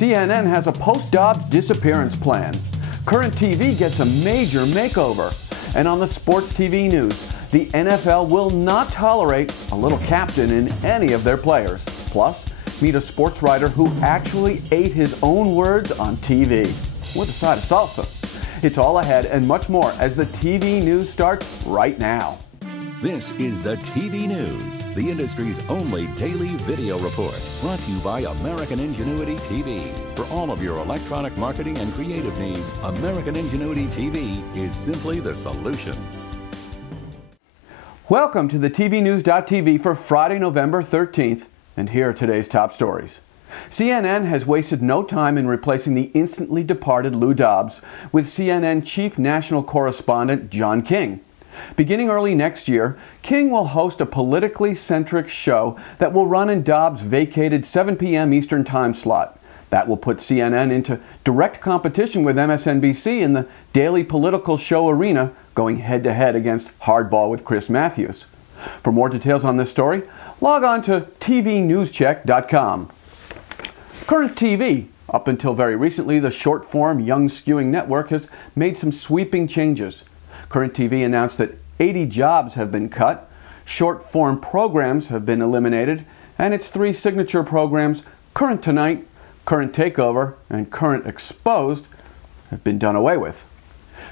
CNN has a post-Dobbs disappearance plan. Current TV gets a major makeover. And on the sports TV news, the NFL will not tolerate a little captain in any of their players. Plus, meet a sports writer who actually ate his own words on TV with a side of salsa. It's all ahead and much more as the TV news starts right now. This is the TV News, the industry's only daily video report, brought to you by American Ingenuity TV. For all of your electronic marketing and creative needs, American Ingenuity TV is simply the solution. Welcome to the TVNews.TV for Friday, November 13th, and here are today's top stories. CNN has wasted no time in replacing the instantly departed Lou Dobbs with CNN chief national correspondent John King. Beginning early next year, King will host a politically centric show that will run in Dobbs' vacated 7 p.m. Eastern time slot. That will put CNN into direct competition with MSNBC in the daily political show arena, going head-to-head against Hardball with Chris Matthews. For more details on this story, log on to TVNewscheck.com. Current TV. Up until very recently, the short-form, young-skewing network has made some sweeping changes. Current TV announced that 80 jobs have been cut, short-form programs have been eliminated, and its 3 signature programs, Current Tonight, Current Takeover, and Current Exposed, have been done away with.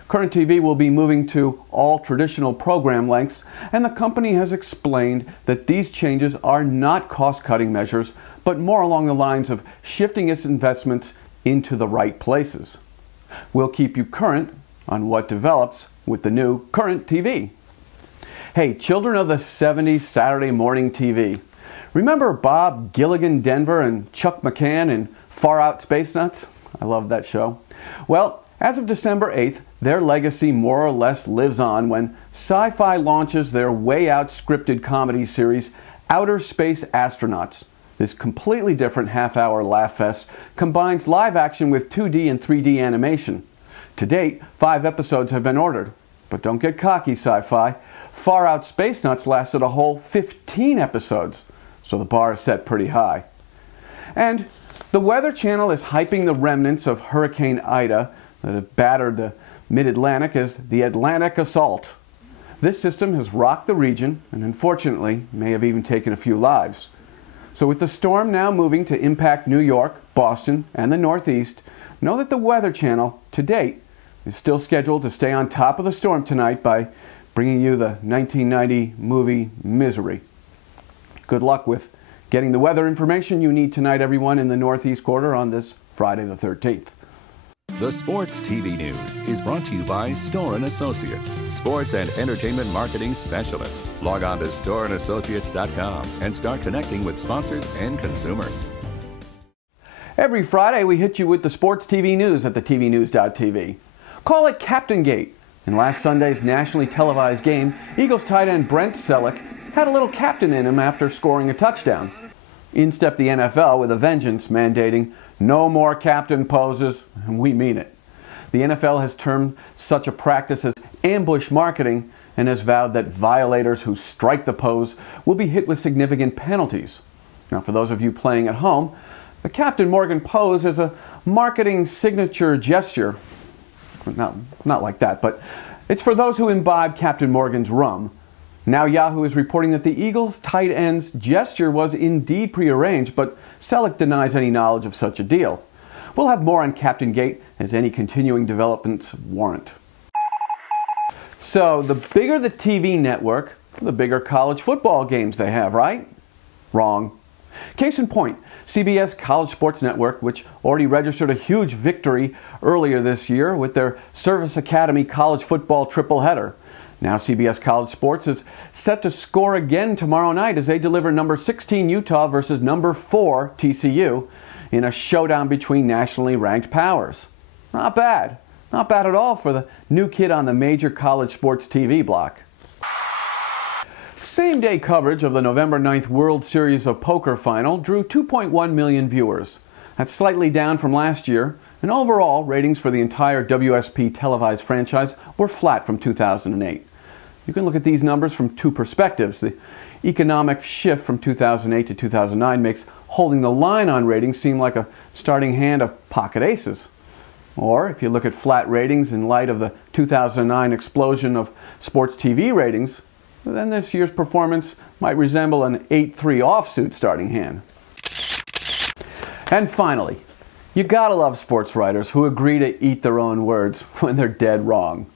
Current TV will be moving to all traditional program lengths, and the company has explained that these changes are not cost-cutting measures, but more along the lines of shifting its investments into the right places. We'll keep you current on what develops with the new Current TV. Hey, children of the 70s Saturday morning TV. Remember Bob Gilligan Denver and Chuck McCann in Far Out Space Nuts? I love that show. Well, as of December 8th, their legacy more or less lives on when Sci-Fi launches their Way Out scripted comedy series, Outer Space Astronauts. This completely different half-hour laugh fest combines live action with 2D and 3D animation. To date, 5 episodes have been ordered. But don't get cocky, Sci-Fi. Far Out Space Nuts lasted a whole 15 episodes, so the bar is set pretty high. And the Weather Channel is hyping the remnants of Hurricane Ida that have battered the Mid-Atlantic as the Atlantic Assault. This system has rocked the region and unfortunately may have even taken a few lives. So with the storm now moving to impact New York, Boston, and the Northeast, know that the Weather Channel, to date, is still scheduled to stay on top of the storm tonight by bringing you the 1990 movie Misery. Good luck with getting the weather information you need tonight, everyone in the Northeast quarter on this Friday the 13th. The Sports TV News is brought to you by Store & Associates, sports and entertainment marketing specialists. Log on to storeandassociates.com and start connecting with sponsors and consumers. Every Friday, we hit you with the sports TV news at the TVNews.TV. Call it Captain Gate. In last Sunday's nationally televised game, Eagles tight end Brent Selleck had a little captain in him after scoring a touchdown. In stepped the NFL with a vengeance, mandating no more captain poses, and we mean it. The NFL has termed such a practice as ambush marketing and has vowed that violators who strike the pose will be hit with significant penalties. Now, for those of you playing at home, the Captain Morgan pose is a marketing signature gesture. Not like that, but it's for those who imbibe Captain Morgan's rum. Now Yahoo is reporting that the Eagles tight end's gesture was indeed prearranged, but Selleck denies any knowledge of such a deal. We'll have more on Captain Gate as any continuing developments warrant. So, the bigger the TV network, the bigger college football games they have, right? Wrong. Case in point, CBS College Sports Network, which already registered a huge victory earlier this year with their Service Academy college football tripleheader. Now CBS College Sports is set to score again tomorrow night as they deliver number 16 Utah versus number 4 TCU in a showdown between nationally ranked powers. Not bad. Not bad at all for the new kid on the major college sports TV block. Same-day coverage of the November 9th World Series of Poker final drew 2.1 million viewers. That's slightly down from last year, and overall, ratings for the entire WSP televised franchise were flat from 2008. You can look at these numbers from 2 perspectives. The economic shift from 2008 to 2009 makes holding the line on ratings seem like a starting hand of pocket aces. Or if you look at flat ratings in light of the 2009 explosion of sports TV ratings, then this year's performance might resemble an 8-3 offsuit starting hand. And finally, you gotta love sports writers who agree to eat their own words when they're dead wrong.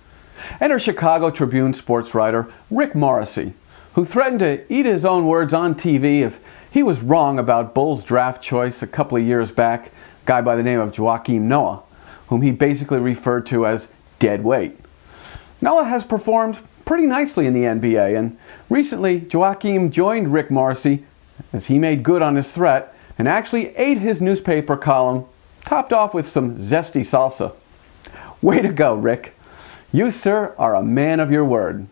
Enter Chicago Tribune sports writer Rick Morrissey, who threatened to eat his own words on TV if he was wrong about Bulls draft choice a couple of years back, a guy by the name of Joakim Noah, whom he basically referred to as dead weight. Noah has performed pretty nicely in the NBA, and recently Joakim joined Rick Morrissey as he made good on his threat and actually ate his newspaper column, topped off with some zesty salsa. Way to go, Rick. You, sir, are a man of your word.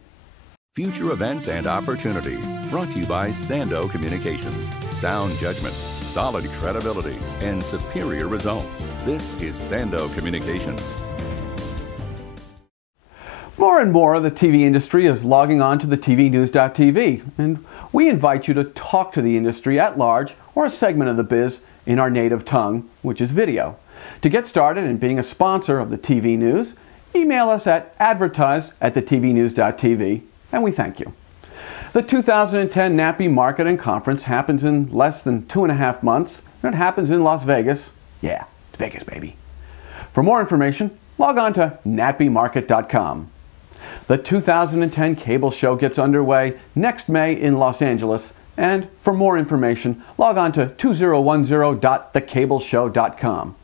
Future events and opportunities brought to you by Sando Communications. Sound judgment, solid credibility, and superior results. This is Sando Communications. More and more of the TV industry is logging on to the TVNews.tv, and we invite you to talk to the industry at large or a segment of the biz in our native tongue, which is video. To get started in being a sponsor of the TV News, email us at advertise@thetvnews.tv, and we thank you. The 2010 NAPI Market and Conference happens in less than 2.5 months, and it happens in Las Vegas. Yeah, it's Vegas, baby. For more information, log on to napimarket.com. The 2010 cable show gets underway next May in Los Angeles, and for more information, log on to 2010.thecableshow.com.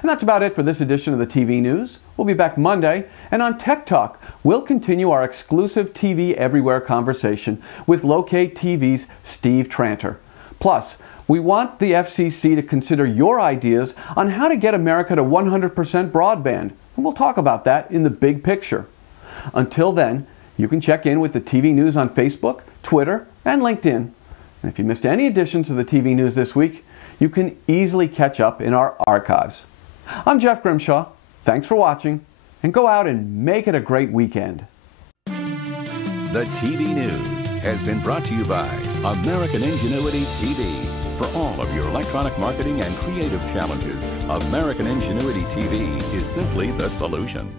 And that's about it for this edition of the TV News. We'll be back Monday, and on Tech Talk, we'll continue our exclusive TV Everywhere conversation with Locate TV's Steve Tranter. Plus, we want the FCC to consider your ideas on how to get America to 100% broadband, and we'll talk about that in the big picture. Until then, you can check in with the TV News on Facebook, Twitter, and LinkedIn. And if you missed any editions of the TV News this week, you can easily catch up in our archives. I'm Jeff Grimshaw. Thanks for watching, and go out and make it a great weekend. The TV News has been brought to you by American Ingenuity TV. For all of your electronic marketing and creative challenges, American Ingenuity TV is simply the solution.